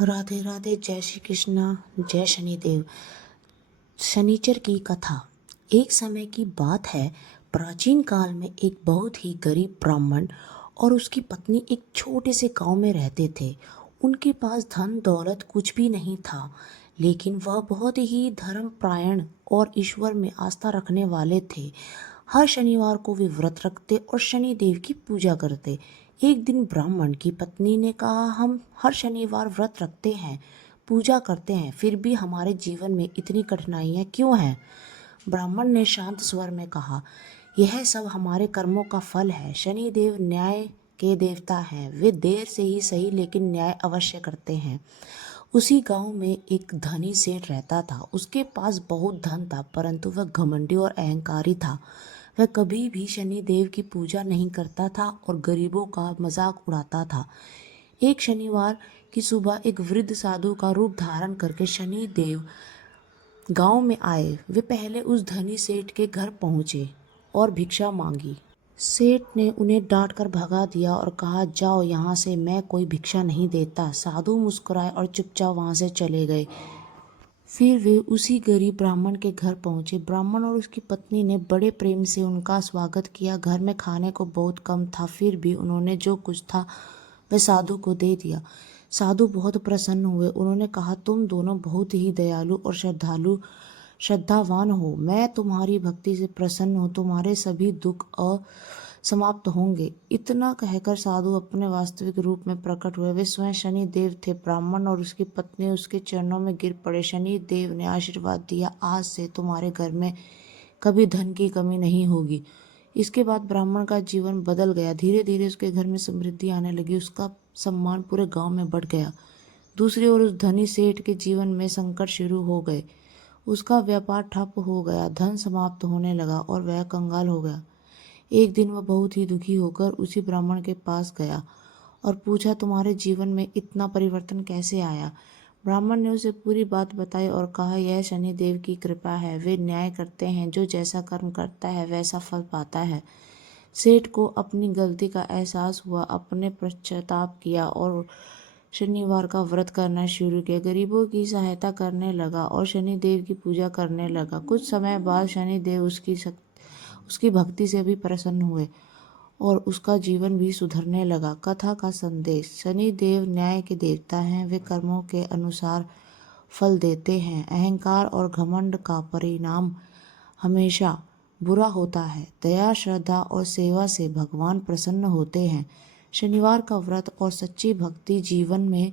राधे राधे, जय श्री कृष्णा, जय शनिदेव। शनिचर की कथा। एक समय की बात है, प्राचीन काल में एक बहुत ही गरीब ब्राह्मण और उसकी पत्नी एक छोटे से गांव में रहते थे। उनके पास धन दौलत कुछ भी नहीं था, लेकिन वह बहुत ही धर्मपरायण और ईश्वर में आस्था रखने वाले थे। हर शनिवार को वे व्रत रखते और शनि देव की पूजा करते। एक दिन ब्राह्मण की पत्नी ने कहा, हम हर शनिवार व्रत रखते हैं, पूजा करते हैं, फिर भी हमारे जीवन में इतनी कठिनाइयाँ क्यों हैं? ब्राह्मण ने शांत स्वर में कहा, यह सब हमारे कर्मों का फल है। शनि देव न्याय के देवता हैं। वे देर से ही सही, लेकिन न्याय अवश्य करते हैं। उसी गांव में एक धनी सेठ रहता था। उसके पास बहुत धन था, परंतु वह घमंडी और अहंकारी था। वह कभी भी शनि देव की पूजा नहीं करता था और गरीबों का मजाक उड़ाता था। एक शनिवार की सुबह एक वृद्ध साधु का रूप धारण करके शनि देव गांव में आए। वे पहले उस धनी सेठ के घर पहुंचे और भिक्षा मांगी। सेठ ने उन्हें डांट कर भगा दिया और कहा, जाओ यहाँ से, मैं कोई भिक्षा नहीं देता। साधु मुस्कुराए और चुपचाप वहाँ से चले गए। फिर वे उसी गरीब ब्राह्मण के घर पहुंचे। ब्राह्मण और उसकी पत्नी ने बड़े प्रेम से उनका स्वागत किया। घर में खाने को बहुत कम था, फिर भी उन्होंने जो कुछ था वह साधु को दे दिया। साधु बहुत प्रसन्न हुए। उन्होंने कहा, तुम दोनों बहुत ही दयालु और श्रद्धावान हो। मैं तुम्हारी भक्ति से प्रसन्न हूँ। तुम्हारे सभी दुख समाप्त होंगे। इतना कहकर साधु अपने वास्तविक रूप में प्रकट हुए। वे स्वयं शनि देव थे। ब्राह्मण और उसकी पत्नी उसके चरणों में गिर पड़े। शनि देव ने आशीर्वाद दिया, आज से तुम्हारे घर में कभी धन की कमी नहीं होगी। इसके बाद ब्राह्मण का जीवन बदल गया। धीरे धीरे उसके घर में समृद्धि आने लगी। उसका सम्मान पूरे गांव में बढ़ गया। दूसरी ओर उस धनी सेठ के जीवन में संकट शुरू हो गए। उसका व्यापार ठप हो गया, धन समाप्त होने लगा और वह कंगाल हो गया। एक दिन वह बहुत ही दुखी होकर उसी ब्राह्मण के पास गया और पूछा, तुम्हारे जीवन में इतना परिवर्तन कैसे आया? ब्राह्मण ने उसे पूरी बात बताई और कहा, यह शनि देव की कृपा है। वे न्याय करते हैं, जो जैसा कर्म करता है वैसा फल पाता है। सेठ को अपनी गलती का एहसास हुआ, अपने पश्चाताप किया और शनिवार का व्रत करना शुरू किया। गरीबों की सहायता करने लगा और शनि देव की पूजा करने लगा। कुछ समय बाद शनि देव उसकी भक्ति से भी प्रसन्न हुए और उसका जीवन भी सुधरने लगा। कथा का संदेश। शनि देव न्याय के देवता हैं। वे कर्मों के अनुसार फल देते हैं। अहंकार और घमंड का परिणाम हमेशा बुरा होता है। दया, श्रद्धा और सेवा से भगवान प्रसन्न होते हैं। शनिवार का व्रत और सच्ची भक्ति जीवन में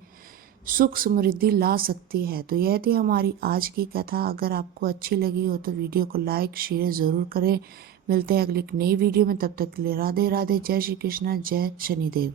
सुख समृद्धि ला सकती है। तो यह थी हमारी आज की कथा। अगर आपको अच्छी लगी हो तो वीडियो को लाइक शेयर ज़रूर करें। मिलते हैं अगली एक नई वीडियो में, तब तक के लिए राधे राधे, जय श्री कृष्णा, जय शनिदेव।